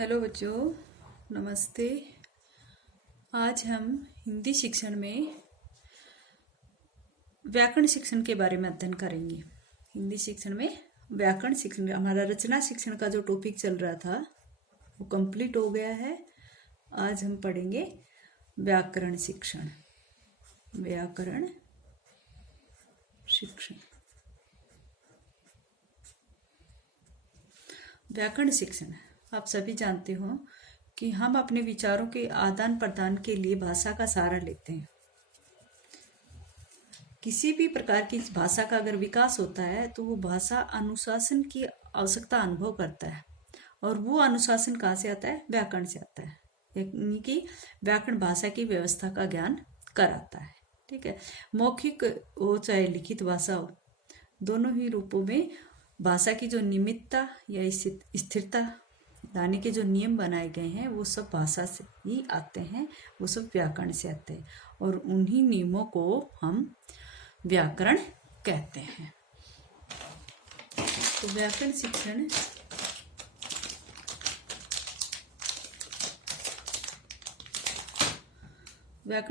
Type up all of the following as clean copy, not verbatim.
Hello बच्चों, नमस्ते। आज हम हिंदी शिक्षण में व्याकरण शिक्षण के बारे में अध्ययन करेंगे। हिंदी शिक्षण में व्याकरण शिक्षण, हमारा रचना शिक्षण का जो टॉपिक चल रहा था वो कंप्लीट हो गया है। आज हम पढ़ेंगे व्याकरण शिक्षण। व्याकरण शिक्षण, व्याकरण शिक्षण आप सभी जानते हो कि हम अपने विचारों के आदान प्रदान के लिए भाषा का सहारा लेते हैं। किसी भी प्रकार की भाषा का अगर विकास होता है तो वो भाषा अनुशासन की आवश्यकता अनुभव करता है, और वो अनुशासन कहाँ से आता है? व्याकरण से आता है। यानी कि व्याकरण भाषा की व्यवस्था का ज्ञान कराता है। ठीक है, मौखिक हो चाहे लिखित भाषा हो, दोनों ही रूपों में भाषा की जो नियमितता या स्थिरता लाने के जो नियम बनाए गए हैं वो सब भाषा से ही आते हैं, वो सब व्याकरण से आते हैं, और उन्हीं नियमों को हम व्याकरण कहते हैं। तो व्याकरण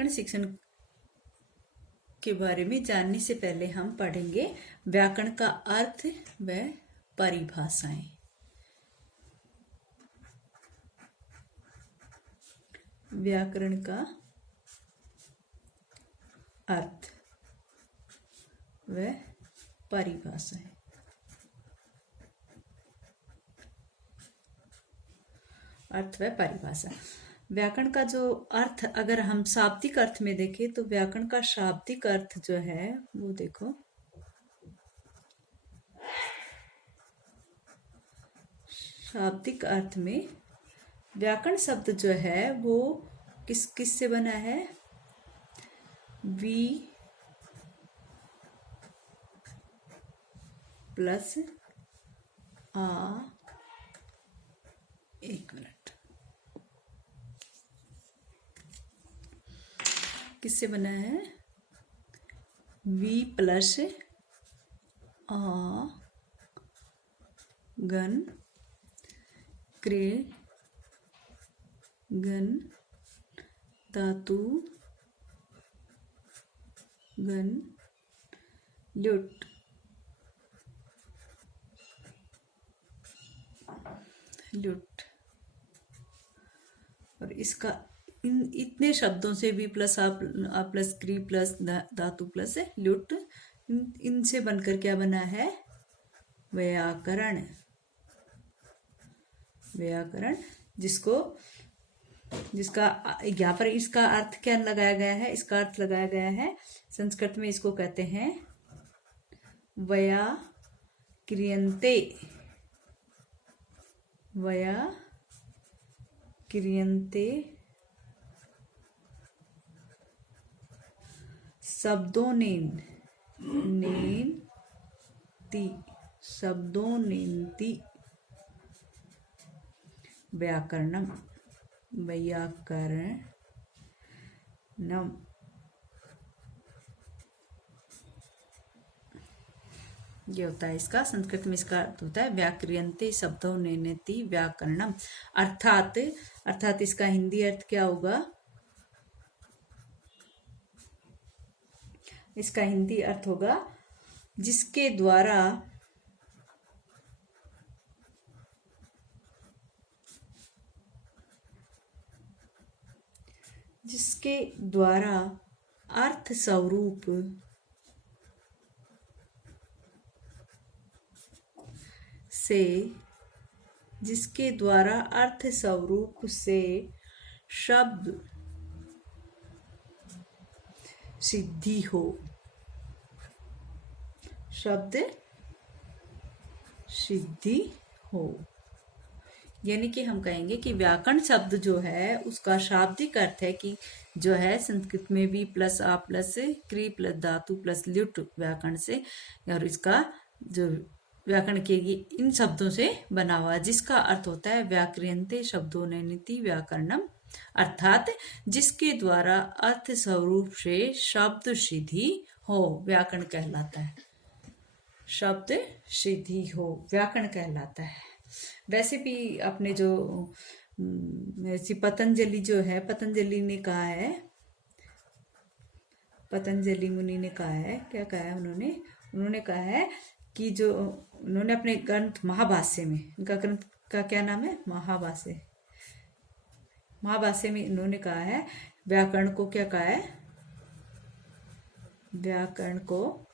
शिक्षण के बारे में जानने से पहले हम पढ़ेंगे व्याकरण का अर्थ व परिभाषाएं। व्याकरण का अर्थ व परिभाषाएं। अर्थ व परिभाषा। व्याकरण का जो अर्थ, अगर हम शाब्दिक अर्थ में देखें तो व्याकरण का शाब्दिक अर्थ जो है वो देखो, शाब्दिक अर्थ में व्याकरण शब्द जो है वो किस से बना है? वी प्लस आ, एक मिनट, किससे बना है? वी प्लस आ गण क्रे गण धातु गण ल्युट ल्युट, और इसका इतने शब्दों से भी प्लस आ प्लस क्री प्लस धातु प्लस ल्युट, इनसे बनकर क्या बना है? व्याकरण। व्याकरण जिसका यहाँ पर इसका अर्थ क्या लगाया गया है? इसका अर्थ लगाया गया है, संस्कृत में इसको कहते हैं व्याक्रियन्ते। व्याक्रियन्ते शब्दों नेन्ति व्याकरणम। ये होता है इसका, संस्कृत में इसका अर्थ होता है व्याक्रियन्ते शब्दों नेति व्याकरणम। अर्थात इसका हिंदी अर्थ क्या होगा? इसका हिंदी अर्थ होगा जिसके द्वारा अर्थ स्वरूप से शब्द सिद्धि हो। शब्द सिद्धि हो, यानी कि हम कहेंगे कि व्याकरण शब्द जो है उसका शाब्दिक अर्थ है कि जो है संस्कृत में भी प्लस आ प्लस क्री प्लस धातु प्लस ल्युट व्याकरण से, और इसका जो व्याकरण के इन शब्दों से बना हुआ, जिसका अर्थ होता है व्याक्रियन्ते शब्दों नेति व्याकरणम, अर्थात जिसके द्वारा अर्थ स्वरूप से शब्द सिद्धि हो, व्याकरण कहलाता है। शब्द सिद्धि हो व्याकरण कहलाता है। वैसे भी अपने जो ऐसी पतंजलि जो है, पतंजलि ने कहा है, पतंजलि मुनि ने कहा है, क्या कहा है उन्होंने कहा है कि जो उन्होंने अपने ग्रंथ महाभाष्य में, इनका ग्रंथ का क्या नाम है, महाभाष्य, महाभाष्य में इन्होंने कहा है व्याकरण को क्या कहा है, व्याकरण को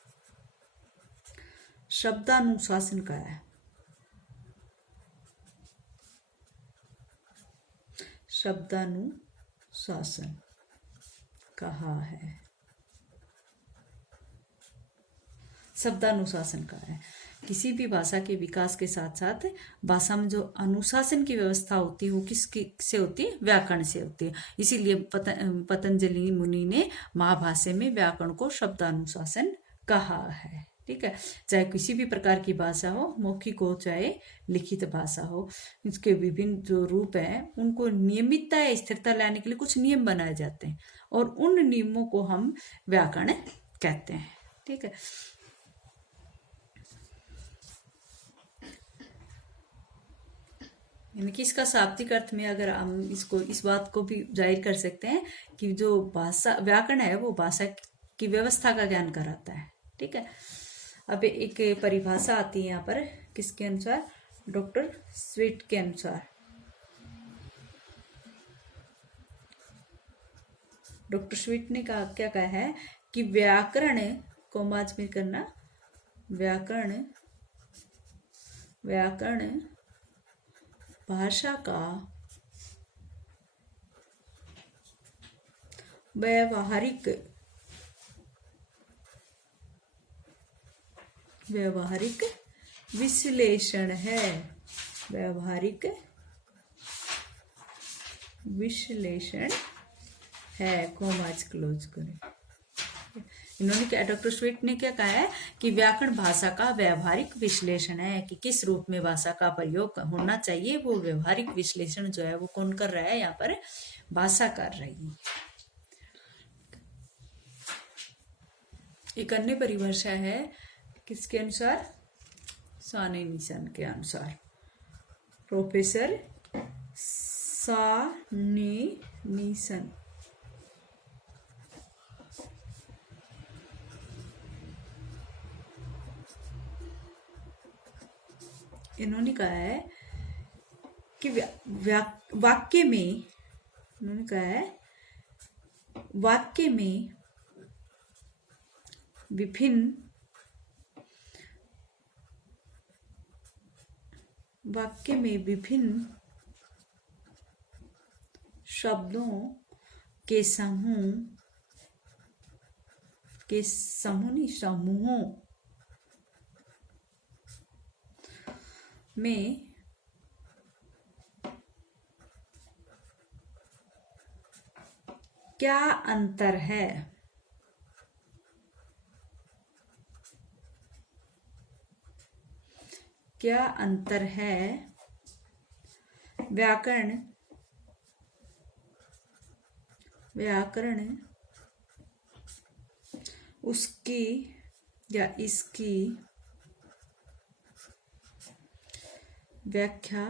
शब्दानुशासन कहा है, शब्दानुशासन कहा है, शब्दानुशासन कहा है। किसी भी भाषा के विकास के साथ साथ भाषा में जो अनुशासन की व्यवस्था होती है वो किससे होती है, व्याकरण से होती है। इसीलिए पतंजलि मुनि ने महाभाष्य में व्याकरण को शब्दानुशासन कहा है। ठीक है, चाहे किसी भी प्रकार की भाषा हो, मौखिक हो चाहे लिखित भाषा हो, इसके विभिन्न जो रूप हैं उनको नियमितता या स्थिरता लाने के लिए कुछ नियम बनाए जाते हैं और उन नियमों को हम व्याकरण कहते हैं। ठीक है, यानी कि इसका शाब्दिक अर्थ में अगर हम इसको, इस बात को भी जाहिर कर सकते हैं कि जो भाषा व्याकरण है वो भाषा की व्यवस्था का ज्ञान कराता है। ठीक है, अब एक परिभाषा आती है यहाँ पर, किसके अनुसार, डॉक्टर स्वीट के अनुसार। डॉक्टर स्वीट ने कहा, क्या कहा है कि व्याकरण को माज में करना, व्याकरण भाषा का व्यावहारिक विश्लेषण है, व्यावहारिक विश्लेषण है, कोमाज क्लोज करें। इन्होंने क्या, डॉक्टर स्वीट ने क्या कहा है कि व्याकरण भाषा का व्यावहारिक विश्लेषण है, कि किस रूप में भाषा का प्रयोग होना चाहिए, वो व्यवहारिक विश्लेषण जो है वो कौन कर रहा है, यहाँ पर भाषा कर रही है। एक अन्य परिभाषा है, किसके अनुसार, साने निशान के अनुसार, प्रोफेसर साने निशान। इन्होंने कहा है कि वाक्य में, उन्होंने कहा है वाक्य में विभिन्न शब्दों के समूहों में क्या अंतर है, क्या अंतर है व्याकरण उसकी या इसकी व्याख्या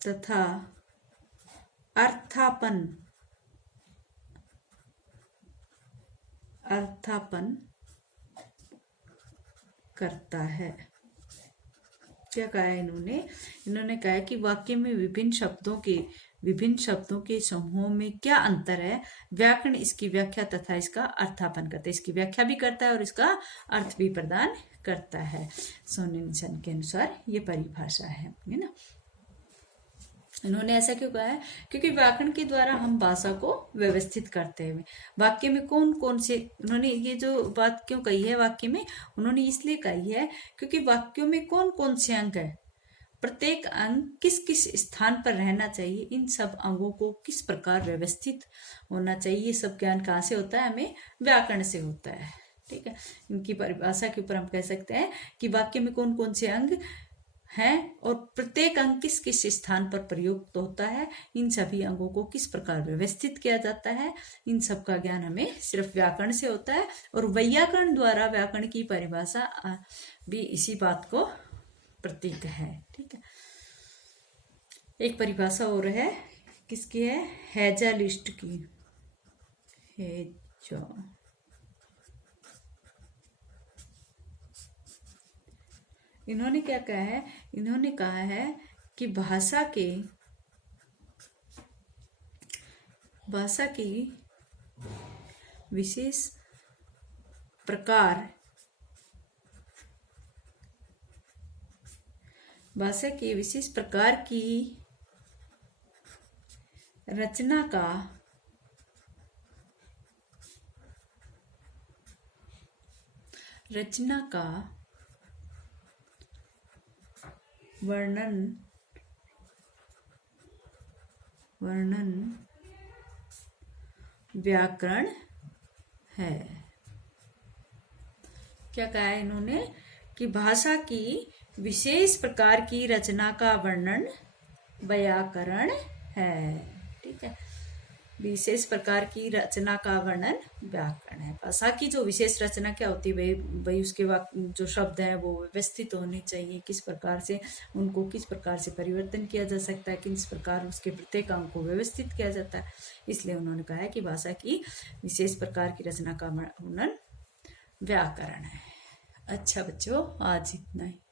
तथा अर्थापन करता है। क्या कहा है इन्होंने कहा है कि वाक्य में विभिन्न शब्दों के समूहों में क्या अंतर है, व्याकरण इसकी व्याख्या तथा इसका अर्थापन करता है, इसकी व्याख्या भी करता है और इसका अर्थ भी प्रदान करता है। सोने निशान के अनुसार ये परिभाषा है ना। इन्होंने ऐसा क्यों कहा है, क्योंकि व्याकरण के द्वारा हम भाषा को व्यवस्थित करते हैं। वाक्य में कौन कौन से, उन्होंने ये जो बात क्यों कही है वाक्य में, उन्होंने इसलिए कही है क्योंकि वाक्यों में कौन कौन से अंग है, प्रत्येक अंग किस किस स्थान पर रहना चाहिए, इन सब अंगों को किस प्रकार व्यवस्थित होना चाहिए, ये सब ज्ञान कहाँ से होता है, हमें व्याकरण से होता है। ठीक है, इनकी परिभाषा के ऊपर हम कह सकते हैं कि वाक्य में कौन कौन से अंग हैं और प्रत्येक अंग किस किस स्थान पर प्रयुक्त होता है, इन सभी अंगों को किस प्रकार व्यवस्थित किया जाता है, इन सब का ज्ञान हमें सिर्फ व्याकरण से होता है। और वैयाकरण द्वारा व्याकरण की परिभाषा भी इसी बात को प्रतीक है। ठीक है, एक परिभाषा और है, किसकी है? हेजलिस्ट की। हेज इन्होंने क्या कहा है? इन्होंने कहा है कि भाषा की विशेष प्रकार की रचना का वर्णन व्याकरण है। क्या कहा है इन्होंने? कि भाषा की विशेष प्रकार की रचना का वर्णन व्याकरण है। ठीक है, विशेष प्रकार की रचना का वर्णन व्याकरण है। भाषा की जो विशेष रचना क्या होती है भाई, उसके जो शब्द हैं वो व्यवस्थित होने चाहिए, किस प्रकार से उनको किस प्रकार से परिवर्तन किया जा सकता है, किस प्रकार उसके प्रत्येक अंग को व्यवस्थित किया जाता है। इसलिए उन्होंने कहा है कि भाषा की विशेष प्रकार की रचना का वर्णन व्याकरण है। अच्छा बच्चों, आज इतना ही।